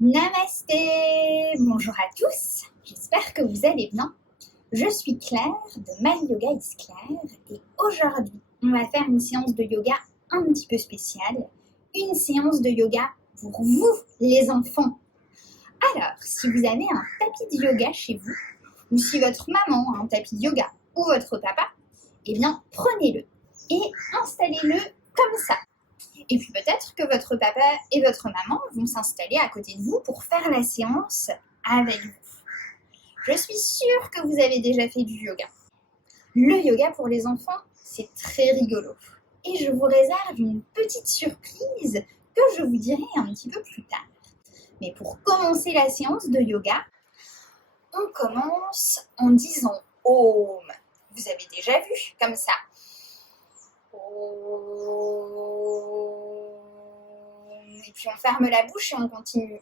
Namasté, bonjour à tous, j'espère que vous allez bien. Je suis Claire de My Yoga is Claire et aujourd'hui on va faire une séance de yoga un petit peu spéciale, une séance de yoga pour vous les enfants. Alors, si vous avez un tapis de yoga chez vous, ou si votre maman a un tapis de yoga ou votre papa, eh bien prenez-le et installez-le comme ça. Et puis peut-être que votre papa et votre maman vont s'installer à côté de vous pour faire la séance avec vous. Je suis sûre que vous avez déjà fait du yoga. Le yoga pour les enfants, c'est très rigolo. Et je vous réserve une petite surprise que je vous dirai un petit peu plus tard. Mais pour commencer la séance de yoga, on commence en disant Om. Vous avez déjà vu comme ça. Et puis on ferme la bouche et on continue.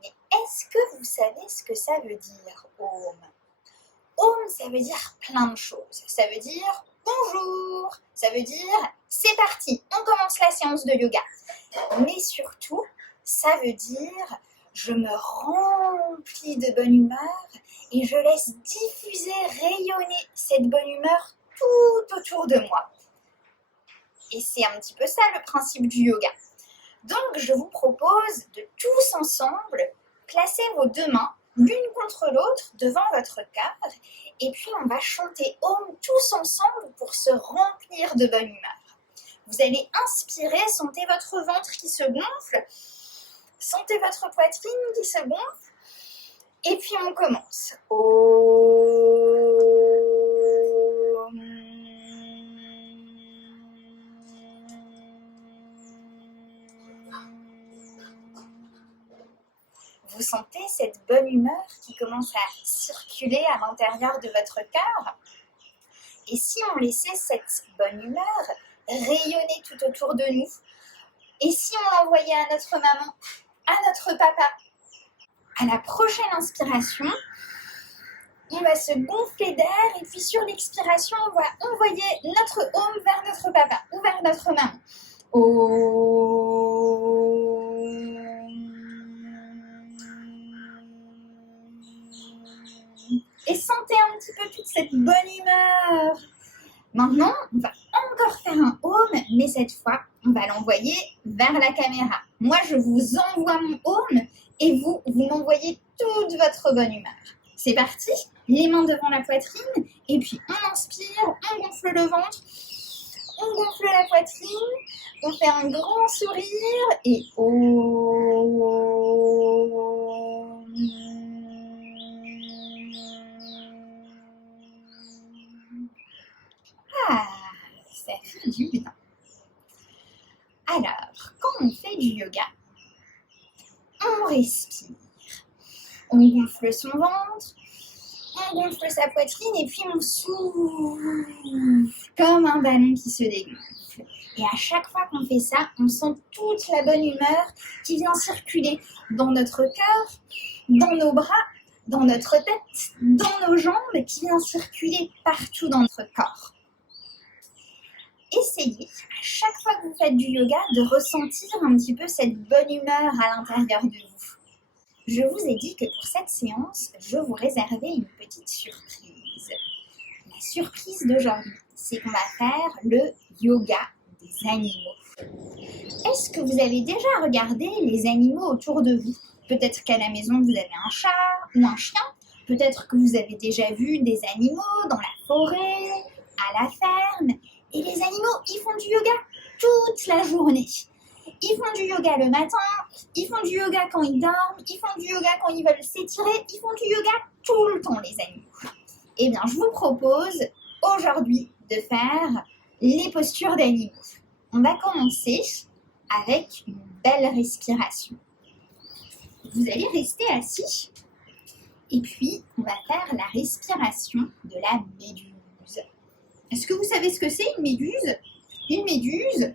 Mais est-ce que vous savez ce que ça veut dire, Om? Om, ça veut dire plein de choses. Ça veut dire bonjour. Ça veut dire c'est parti, on commence la séance de yoga. Mais surtout, ça veut dire je me remplis de bonne humeur et je laisse diffuser, rayonner cette bonne humeur tout autour de moi. Et c'est un petit peu ça le principe du yoga. Donc je vous propose de tous ensemble placer vos deux mains l'une contre l'autre devant votre cœur et puis on va chanter Om tous ensemble pour se remplir de bonne humeur. Vous allez inspirer, sentez votre ventre qui se gonfle, sentez votre poitrine qui se gonfle et puis on commence. Vous sentez cette bonne humeur qui commence à circuler à l'intérieur de votre cœur. Et si on laissait cette bonne humeur rayonner tout autour de nous, et si on l'envoyait à notre maman, à notre papa, à la prochaine inspiration, on va se gonfler d'air et puis sur l'expiration, on va envoyer notre Om vers notre papa ou vers notre maman. Et sentez un petit peu toute cette bonne humeur. Maintenant, on va encore faire un Om, mais cette fois, on va l'envoyer vers la caméra. Moi, je vous envoie mon Om et vous m'envoyez toute votre bonne humeur. C'est parti, les mains devant la poitrine et puis on inspire, on gonfle le ventre, on gonfle la poitrine, on fait un grand sourire et Ah, ça fait du bien. Alors, quand on fait du yoga, on respire. On gonfle son ventre, on gonfle sa poitrine et puis on souffle comme un ballon qui se dégonfle. Et à chaque fois qu'on fait ça, on sent toute la bonne humeur qui vient circuler dans notre cœur, dans nos bras, dans notre tête, dans nos jambes, qui vient circuler partout dans notre corps. Essayez, à chaque fois que vous faites du yoga, de ressentir un petit peu cette bonne humeur à l'intérieur de vous. Je vous ai dit que pour cette séance, je vous réservais une petite surprise. La surprise d'aujourd'hui, c'est qu'on va faire le yoga des animaux. Est-ce que vous avez déjà regardé les animaux autour de vous? Peut-être qu'à la maison, vous avez un chat ou un chien. Peut-être que vous avez déjà vu des animaux dans la forêt, à la ferme. Et les animaux, ils font du yoga toute la journée. Ils font du yoga le matin, ils font du yoga quand ils dorment, ils font du yoga quand ils veulent s'étirer, ils font du yoga tout le temps, les animaux. Eh bien, je vous propose aujourd'hui de faire les postures d'animaux. On va commencer avec une belle respiration. Vous allez rester assis et puis on va faire la respiration de la méduse. Est-ce que vous savez ce que c'est une méduse? Une méduse,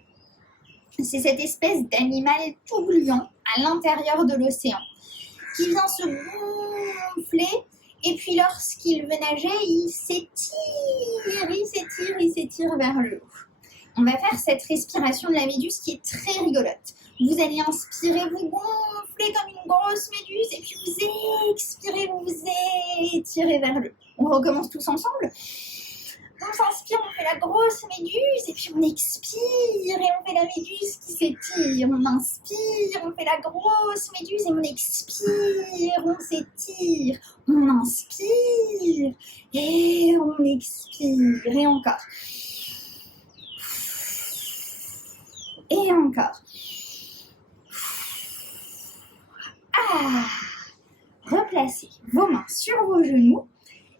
c'est cette espèce d'animal tout gluant à l'intérieur de l'océan qui vient se gonfler et puis lorsqu'il veut nager, il s'étire vers le haut. On va faire cette respiration de la méduse qui est très rigolote. Vous allez inspirer, vous gonflez comme une grosse méduse et puis vous expirez, vous vous étirez vers le haut. On recommence tous ensemble. On s'inspire, on fait la grosse méduse et puis on expire et on fait la méduse qui s'étire. On inspire, on fait la grosse méduse et on expire, on s'étire. On inspire et on expire et encore. Et encore. Replacez vos mains sur vos genoux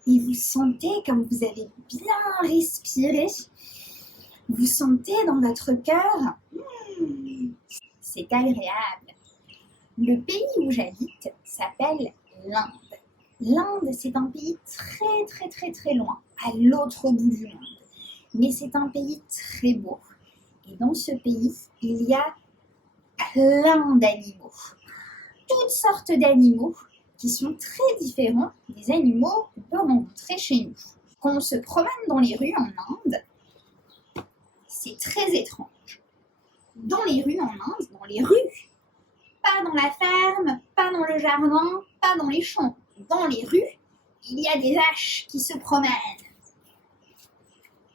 et vous sentez comme vous avez bien respiré. Vous sentez dans votre cœur, c'est agréable. Le pays où j'habite s'appelle l'Inde. L'Inde, c'est un pays très loin, à l'autre bout du monde. Mais c'est un pays très beau. Et dans ce pays, il y a plein d'animaux. Toutes sortes d'animaux qui sont très différents des animaux qu'on peut rencontrer chez nous. Quand on se promène dans les rues en Inde, c'est très étrange. Dans les rues en Inde, dans les rues, pas dans la ferme, pas dans le jardin, pas dans les champs. Dans les rues, il y a des vaches qui se promènent.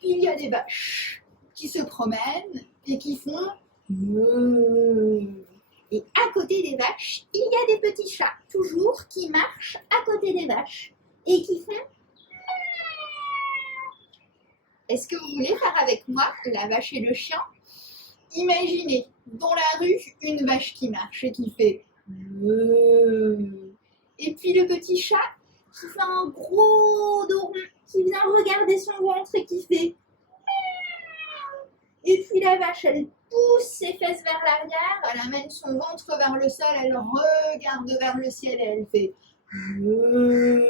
Il y a des vaches qui se promènent et qui font meuh. Et à côté des vaches, il y a des petits chats, toujours, qui marchent à côté des vaches et qui font meuh. Est-ce que vous voulez faire avec moi la vache et le chien? Imaginez dans la rue une vache qui marche et qui fait meuh. Et puis le petit chat qui fait un gros dos rond, qui vient regarder son ventre et qui fait meuh. Et puis la vache, elle pousse ses fesses vers l'arrière, elle amène son ventre vers le sol, elle regarde vers le ciel et elle fait meuh.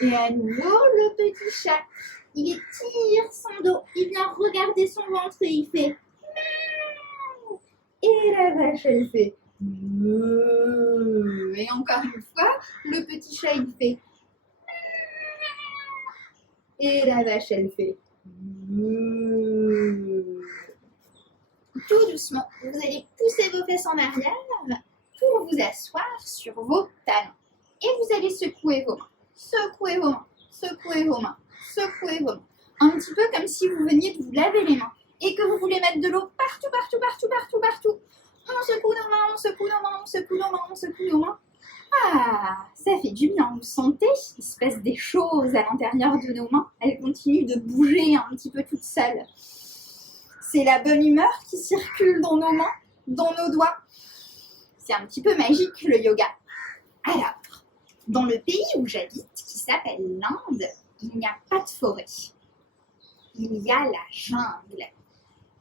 Et à nouveau, le petit chat, il étire son dos, il vient regarder son ventre et il fait meuh. Et la vache, elle fait meuh. Et encore une fois, le petit chat, il fait meuh. Et la vache, elle fait meuh. Tout doucement, vous allez pousser vos fesses en arrière pour vous asseoir sur vos talons. Et vous allez secouer vos mains. Secouez vos mains, secouez vos mains, secouez vos mains. Un petit peu comme si vous veniez de vous laver les mains et que vous voulez mettre de l'eau partout. On secoue nos mains, on secoue nos mains, on secoue nos mains, on secoue nos mains. Ah, ça fait du bien. Vous sentez, il se passe des choses à l'intérieur de nos mains. Elles continuent de bouger un petit peu toutes seules. C'est la bonne humeur qui circule dans nos mains, dans nos doigts. C'est un petit peu magique le yoga. Alors, dans le pays où j'habite, qui s'appelle l'Inde, il n'y a pas de forêt. Il y a la jungle.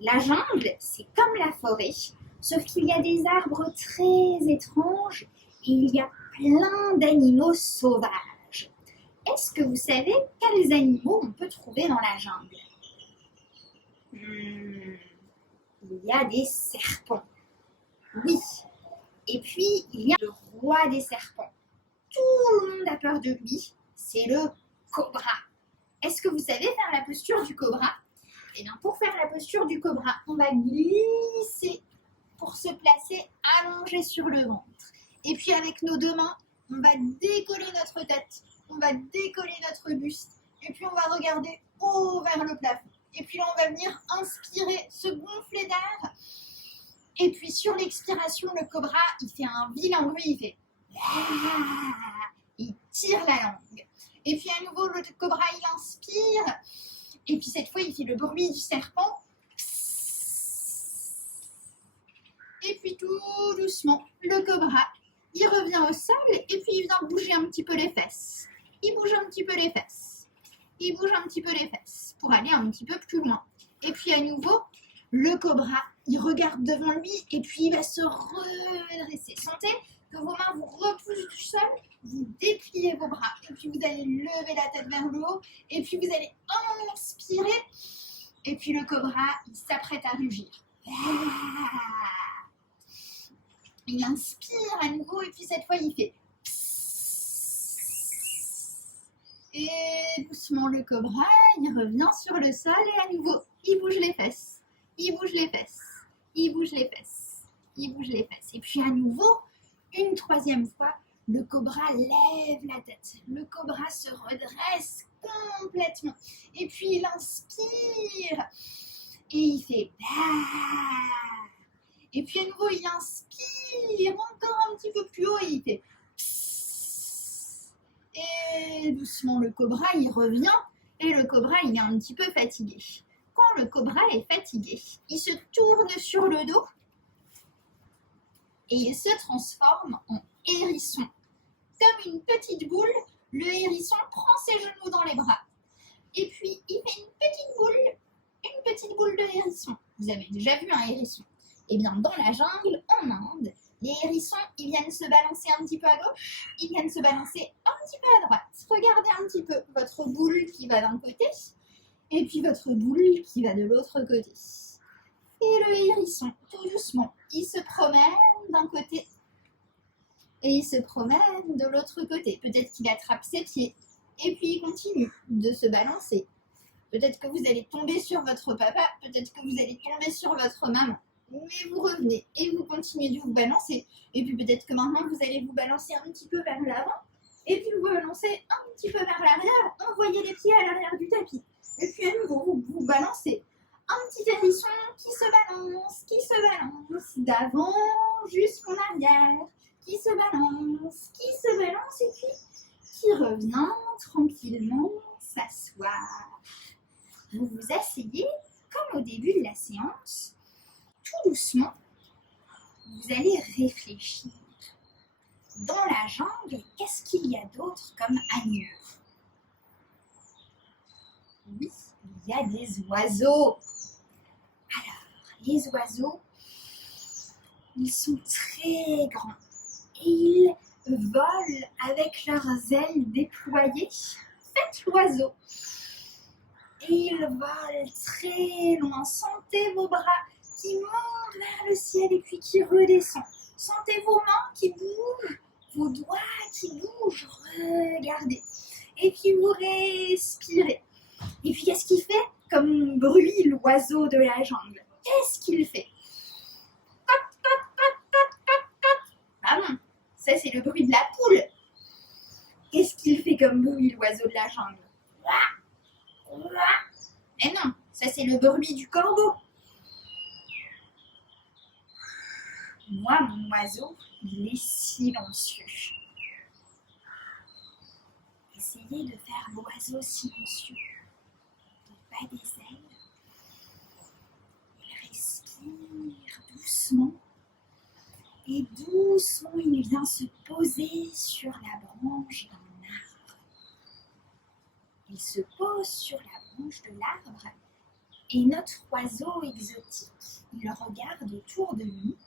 La jungle, c'est comme la forêt, sauf qu'il y a des arbres très étranges et il y a plein d'animaux sauvages. Est-ce que vous savez quels animaux on peut trouver dans la jungle? Il y a des serpents. Oui. Et puis, il y a le roi des serpents. Tout le monde a peur de lui. C'est le cobra. Est-ce que vous savez faire la posture du cobra? Eh bien, pour faire la posture du cobra, on va glisser pour se placer allongé sur le ventre. Et puis, avec nos deux mains, on va décoller notre tête. On va décoller notre buste. Et puis, on va regarder haut vers le plafond. Et puis là, on va venir inspirer, se gonfler d'air. Et puis sur l'expiration, le cobra, il fait un vilain bruit, il fait il tire la langue. Et puis à nouveau, le cobra, il inspire. Et puis cette fois, il fait le bruit du serpent. Et puis tout doucement, le cobra, il revient au sol et puis il vient bouger un petit peu les fesses. Il bouge un petit peu les fesses. Il bouge un petit peu les fesses pour aller un petit peu plus loin. Et puis à nouveau, le cobra, il regarde devant lui et puis il va se redresser. Sentez que vos mains vous repoussent du sol, vous dépliez vos bras et puis vous allez lever la tête vers le haut et puis vous allez inspirer et puis le cobra, il s'apprête à rugir. Il inspire à nouveau et puis cette fois il fait Et doucement, le cobra, il revient sur le sol et à nouveau, il bouge les fesses. Il bouge les fesses. Il bouge les fesses. Il bouge les fesses. Et puis à nouveau, une troisième fois, le cobra lève la tête. Le cobra se redresse complètement. Et puis il inspire. Et il fait bah. Et puis à nouveau, il inspire encore un petit peu plus haut et il fait psss. Et doucement, le cobra, il revient. Et le cobra, il est un petit peu fatigué. Quand le cobra est fatigué, il se tourne sur le dos et il se transforme en hérisson. Comme une petite boule, le hérisson prend ses genoux dans les bras. Et puis, il fait une petite boule de hérisson. Vous avez déjà vu un hérisson? Eh bien, dans la jungle, en Inde, les hérissons, ils viennent se balancer un petit peu à gauche, ils viennent se balancer un petit peu à droite. Regardez un petit peu votre boule qui va d'un côté, et puis votre boule qui va de l'autre côté. Et le hérisson, tout doucement, il se promène d'un côté, et il se promène de l'autre côté. Peut-être qu'il attrape ses pieds, et puis il continue de se balancer. Peut-être que vous allez tomber sur votre papa, peut-être que vous allez tomber sur votre maman. Mais vous revenez et vous continuez de vous balancer. Et puis peut-être que maintenant vous allez vous balancer un petit peu vers l'avant. Et puis vous balancer un petit peu vers l'arrière. Envoyez les pieds à l'arrière du tapis. Et puis à nouveau, vous vous balancez. Un petit hérisson qui se balance d'avant jusqu'en arrière. Qui se balance et puis qui revient tranquillement s'asseoir. Vous vous asseyez comme au début de la séance. Tout doucement, vous allez réfléchir. Dans la jungle, qu'est-ce qu'il y a d'autre comme animaux? Oui, il y a des oiseaux. Alors, les oiseaux, ils sont très grands et ils volent avec leurs ailes déployées. Faites l'oiseau. Et ils volent très loin. Sentez vos bras qui montent vers le ciel et puis qui redescendent. Sentez vos mains qui bougent, vos doigts qui bougent. Regardez. Et puis vous respirez. Et puis qu'est-ce qu'il fait comme bruit l'oiseau de la jungle? Qu'est-ce qu'il fait? Ah non, ça c'est le bruit de la poule. Qu'est-ce qu'il fait comme bruit l'oiseau de la jungle? Mais non, ça c'est le bruit du corbeau. Moi, mon oiseau, il est silencieux. Essayez de faire l'oiseau silencieux. Il bat des ailes. Il respire doucement. Et doucement, il vient se poser sur la branche d'un arbre. Il se pose sur la branche de l'arbre. Et notre oiseau exotique, il regarde autour de lui.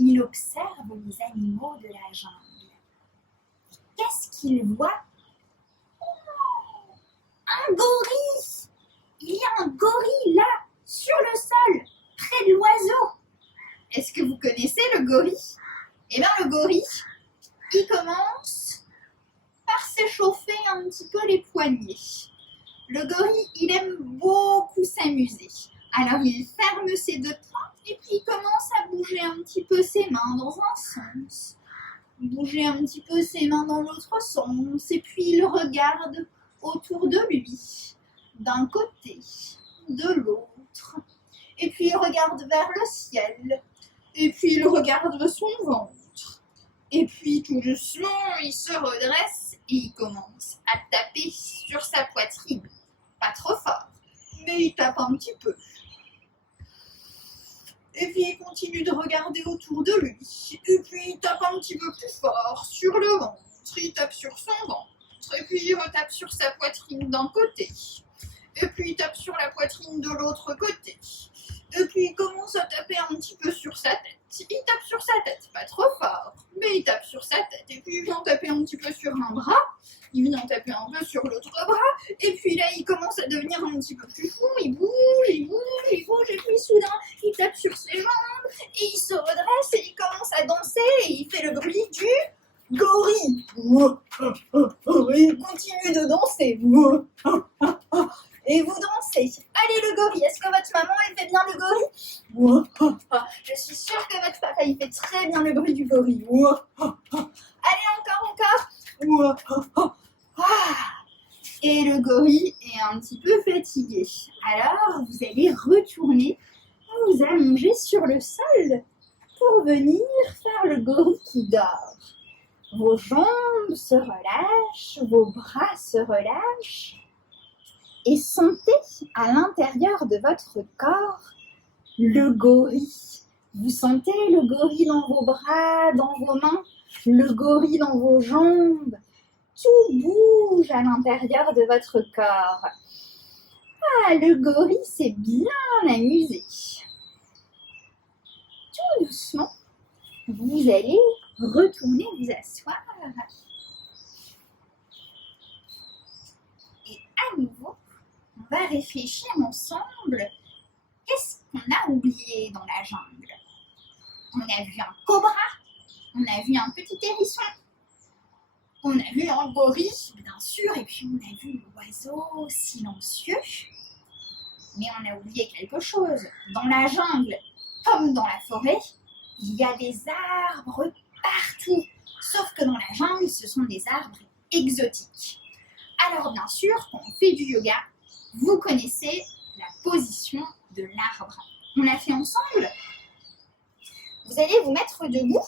Il observe les animaux de la jungle. Qu'est-ce qu'il voit? Oh, un gorille! Il y a un gorille là, sur le sol, près de l'oiseau. Est-ce que vous connaissez le gorille? Eh bien, le gorille, il commence par s'échauffer un petit peu les poignets. Le gorille, il aime beaucoup s'amuser. Alors, il ferme ses deux poings et puis il commence à bouger un petit peu ses mains dans un sens, bouger un petit peu ses mains dans l'autre sens, et puis il regarde autour de lui, d'un côté, de l'autre, et puis il regarde vers le ciel, et puis il regarde son ventre, et puis tout doucement, il se redresse et il commence à taper sur sa poitrine. Pas trop fort, mais il tape un petit peu. Et puis il continue de regarder autour de lui. Et puis il tape un petit peu plus fort sur le ventre. Il tape sur son ventre. Et puis il retape sur sa poitrine d'un côté. Et puis il tape sur la poitrine de l'autre côté. Et puis il commence à taper un petit peu sur sa tête. Il tape sur sa tête, pas trop fort, mais il tape sur sa tête. Et puis il vient taper un petit peu sur un bras. Il vient taper un peu sur l'autre bras. Et puis là, il commence à devenir un petit peu plus fou. Il bouge. Et puis soudain, il tape sur ses jambes. Et il se redresse et il commence à danser. Et il fait le bruit du gorille. Il continue de danser. Et le gorille, est-ce que votre maman, elle fait bien le gorille? Je suis sûre que votre papa, il fait très bien le bruit du gorille. Allez, encore. Et le gorille est un petit peu fatigué. Alors, vous allez retourner, vous allonger sur le sol pour venir faire le gorille qui dort. Vos jambes se relâchent, vos bras se relâchent. Et sentez à l'intérieur de votre corps le gorille. Vous sentez le gorille dans vos bras, dans vos mains, le gorille dans vos jambes. Tout bouge à l'intérieur de votre corps. Ah, le gorille s'est bien amusé. Tout doucement, vous allez retourner vous asseoir. Et à nouveau, on va réfléchir ensemble. Qu'est-ce qu'on a oublié dans la jungle? On a vu un cobra, on a vu un petit hérisson, on a vu un gorille, bien sûr, et puis on a vu l'oiseau silencieux. Mais on a oublié quelque chose. Dans la jungle, comme dans la forêt, il y a des arbres partout. Sauf que dans la jungle, ce sont des arbres exotiques. Alors bien sûr, quand on fait du yoga, vous connaissez la position de l'arbre. On l'a fait ensemble. Vous allez vous mettre debout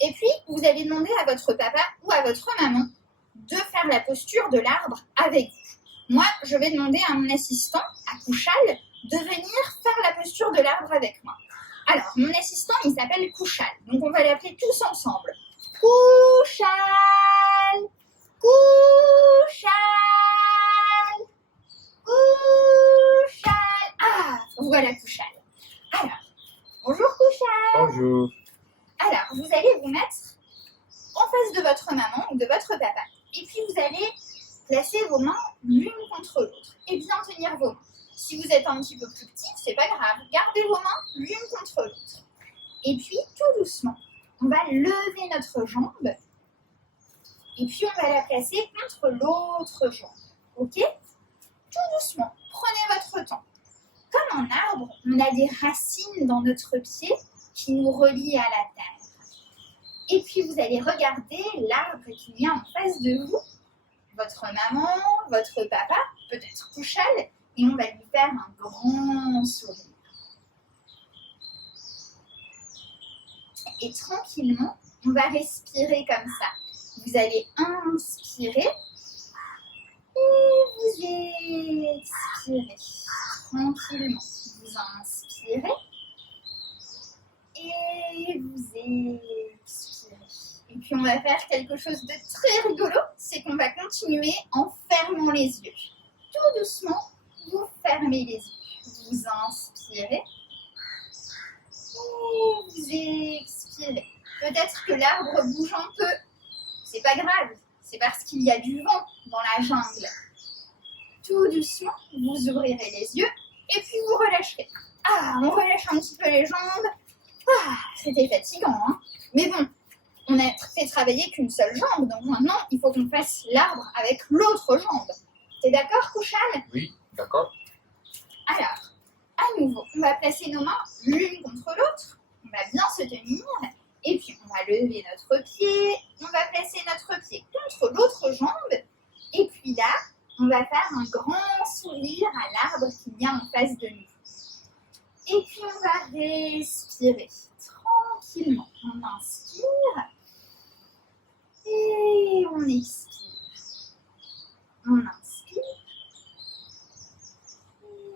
et puis vous allez demander à votre papa ou à votre maman de faire la posture de l'arbre avec vous. Moi, je vais demander à mon assistant, à Kouchal, de venir faire la posture de l'arbre avec moi. Alors, mon assistant, il s'appelle Kouchal. Donc, on va l'appeler tous ensemble. Kouchal! Kouchal! Kouchal! Ah, voilà Kouchal. Alors, bonjour Kouchal! Bonjour. Alors, vous allez vous mettre en face de votre maman ou de votre papa. Et puis, vous allez placer vos mains l'une contre l'autre et bien tenir vos mains. Si vous êtes un petit peu plus petit, c'est pas grave. Gardez vos mains l'une contre l'autre. Et puis, tout doucement, on va lever notre jambe et puis on va la placer contre l'autre jambe. Ok? Tout doucement, prenez votre temps. Comme un arbre, on a des racines dans notre pied qui nous relient à la terre. Et puis, vous allez regarder l'arbre qui vient en face de vous, votre maman, votre papa, peut-être Kouchal, et on va lui faire un grand sourire. Et tranquillement, on va respirer comme ça. Vous allez inspirer et vous expirez. Tranquillement, vous inspirez et vous expirez. Et puis on va faire quelque chose de très rigolo, c'est qu'on va continuer en fermant les yeux. Tout doucement, vous fermez les yeux. Vous inspirez et vous expirez. Peut-être que l'arbre bouge un peu. C'est pas grave, c'est parce qu'il y a du vent dans la jungle. Tout doucement, vous ouvrirez les yeux et puis vous relâcherez. Ah, on relâche un petit peu les jambes. Ah, c'était fatigant, hein. Mais bon, on a fait travailler qu'une seule jambe, donc maintenant, il faut qu'on fasse l'arbre avec l'autre jambe. T'es d'accord, Kouchal? Oui, d'accord. Alors, à nouveau, on va placer nos mains l'une contre l'autre. On va bien se tenir. Et puis, on va lever notre pied. On va placer notre pied contre l'autre jambe. Et puis là, on va faire un grand sourire à l'arbre qui vient en face de nous. Et puis, on va respirer tranquillement. On inspire et on expire. On inspire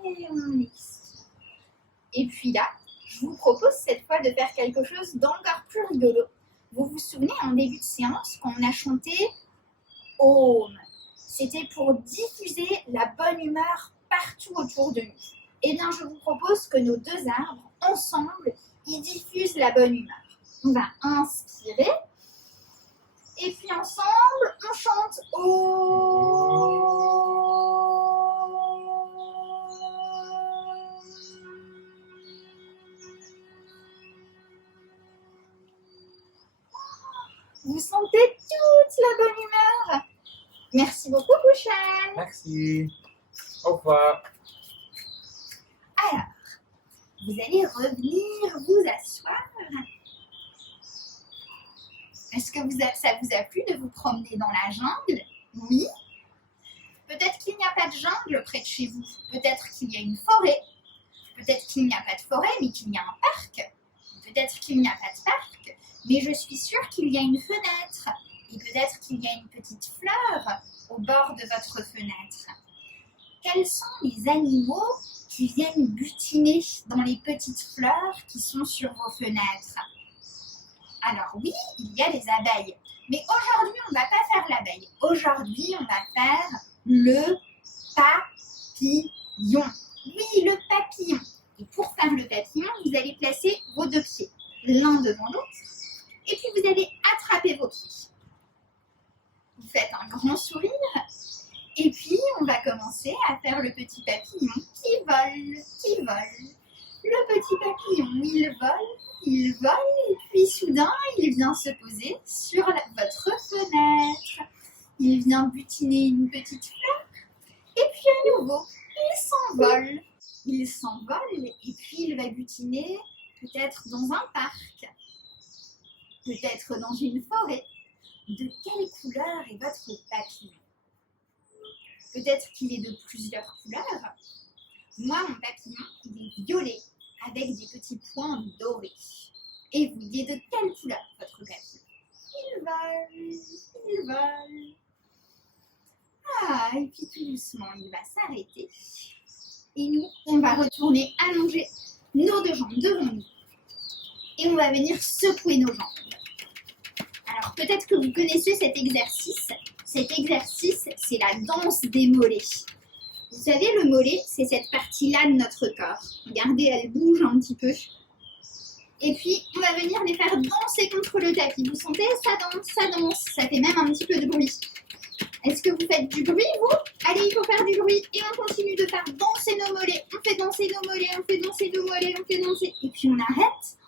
et on expire. Et puis là, je vous propose cette fois de faire quelque chose d'encore plus rigolo. Vous vous souvenez en début de séance quand on a chanté Om? C'était pour diffuser la bonne humeur partout autour de nous. Eh bien, je vous propose que nos deux arbres, ensemble, ils diffusent la bonne humeur. On va inspirer. Et puis ensemble, on chante Vous sentez toute la bonne humeur. Merci beaucoup, Kouchal. Merci. Au revoir. Vous allez revenir vous asseoir. Est-ce que ça vous a plu de vous promener dans la jungle? Oui. Peut-être qu'il n'y a pas de jungle près de chez vous. Peut-être qu'il y a une forêt. Peut-être qu'il n'y a pas de forêt, mais qu'il y a un parc. Peut-être qu'il n'y a pas de parc, mais je suis sûre qu'il y a une fenêtre. Et peut-être qu'il y a une petite fleur au bord de votre fenêtre. Quels sont les animaux qui viennent butiner dans les petites fleurs qui sont sur vos fenêtres? Alors oui, il y a les abeilles. Mais aujourd'hui, on ne va pas faire l'abeille. Aujourd'hui, on va faire le papillon. Oui, le papillon. Et pour faire le papillon, vous allez placer vos deux pieds l'un devant l'autre. Et puis, vous allez attraper vos pieds. Vous faites un grand sourire. Et puis, on va commencer à faire le petit papillon qui vole, qui vole. Le petit papillon, il vole, et puis soudain, il vient se poser sur votre fenêtre. Il vient butiner une petite fleur, et puis à nouveau, il s'envole. Il s'envole, et puis il va butiner peut-être dans un parc, peut-être dans une forêt. De quelle couleur est votre papillon? Peut-être qu'il est de plusieurs couleurs. Moi, mon papillon, il est violet, avec des petits points dorés. Et vous, il est de quelle couleur, votre papillon? Il vole. Ah, et puis tout doucement, il va s'arrêter. Et nous, on va retourner allonger nos deux jambes devant nous. Et on va venir secouer nos jambes. Alors, peut-être que vous connaissez cet exercice. Cet exercice, c'est la danse des mollets. Vous savez, le mollet, c'est cette partie-là de notre corps. Regardez, elle bouge un petit peu. Et puis, on va venir les faire danser contre le tapis. Vous sentez? Ça danse. Ça fait même un petit peu de bruit. Est-ce que vous faites du bruit, vous? Allez, il faut faire du bruit. Et on continue de faire danser nos mollets. On fait danser nos mollets, on fait danser nos mollets, on fait danser. Et puis, on arrête.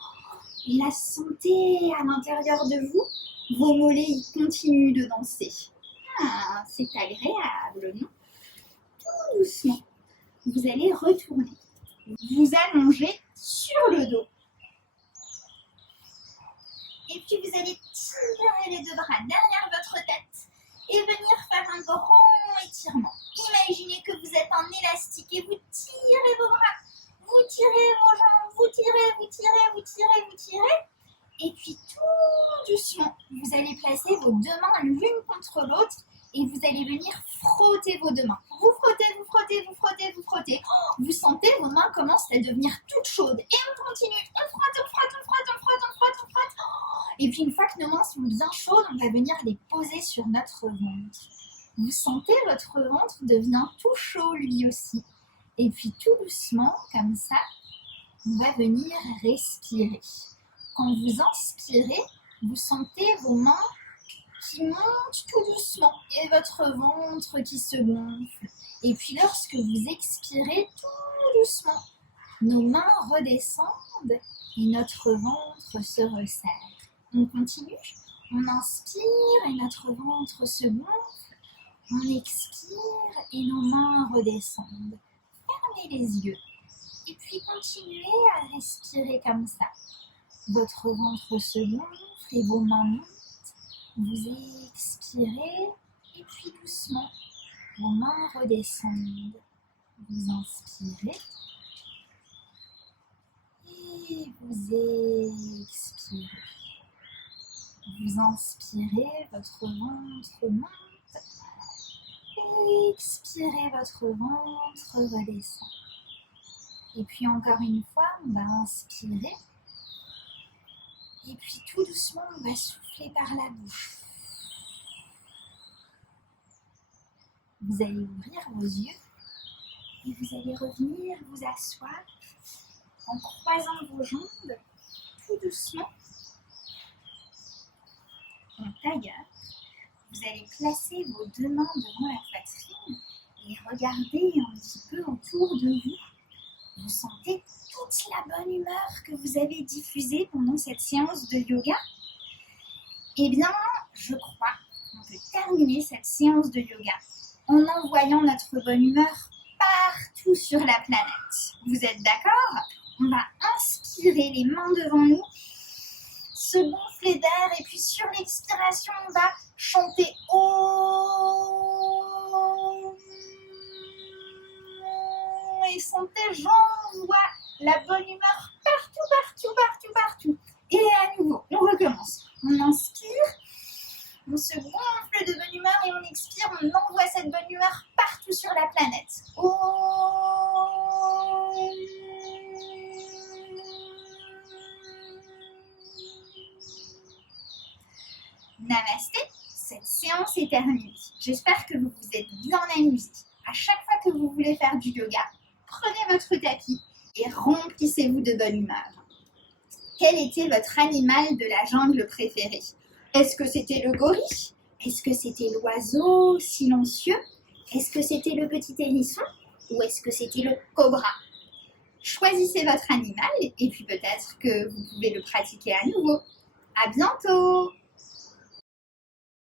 Et la sentez à l'intérieur de vous. Vos mollets, ils continuent de danser. Ah, c'est agréable, non? Tout doucement, vous allez retourner, vous allonger sur le dos. Et puis vous allez tirer les deux bras derrière votre tête et venir faire un grand étirement. Imaginez que vous êtes un élastique et vous tirez vos bras, vous tirez vos jambes, vous tirez. Et puis tout doucement, vous allez placer vos deux mains l'une contre l'autre et vous allez venir frotter vos deux mains. Vous frottez. Vous sentez vos mains commencent à devenir toutes chaudes. Et on continue, on frotte. Et puis une fois que nos mains sont bien chaudes, on va venir les poser sur notre ventre. Vous sentez votre ventre devient tout chaud lui aussi. Et puis tout doucement, comme ça, on va venir respirer. Quand vous inspirez, vous sentez vos mains qui montent tout doucement et votre ventre qui se gonfle. Et puis lorsque vous expirez tout doucement, nos mains redescendent et notre ventre se resserre. On continue, on inspire et notre ventre se gonfle. On expire et nos mains redescendent. Fermez les yeux et puis continuez à respirer comme ça. Votre ventre se gonfle et vos mains montent. Vous expirez et puis doucement, vos mains redescendent. Vous inspirez et vous expirez. Vous inspirez, votre ventre monte. Expirez, votre ventre redescend. Et puis encore une fois, on va inspirer. Et puis tout doucement, on va souffler par la bouche. Vous allez ouvrir vos yeux et vous allez revenir vous asseoir en croisant vos jambes tout doucement en tailleur. Vous allez placer vos deux mains devant la poitrine et regarder un petit peu autour de vous. Vous sentez toute la bonne humeur que vous avez diffusée pendant cette séance de yoga? Eh bien, je crois qu'on peut terminer cette séance de yoga en envoyant notre bonne humeur partout sur la planète. Vous êtes d'accord? On va inspirer les mains devant nous, se gonfler d'air et puis sur l'expiration, on va chanter Om. Et sentez, j'envoie la bonne humeur partout, partout, partout, partout. Et à nouveau, on recommence. On inspire, on se gonfle de bonne humeur et on expire, on envoie cette bonne humeur partout sur la planète. Namasté, cette séance est terminée. J'espère que vous vous êtes bien amusés. À chaque fois que vous voulez faire du yoga, prenez votre tapis et remplissez-vous de bonne humeur. Quel était votre animal de la jungle préféré? Est-ce que c'était le gorille? Est-ce que c'était l'oiseau silencieux? Est-ce que c'était le petit hérisson? Ou est-ce que c'était le cobra? Choisissez votre animal et puis peut-être que vous pouvez le pratiquer à nouveau. À bientôt!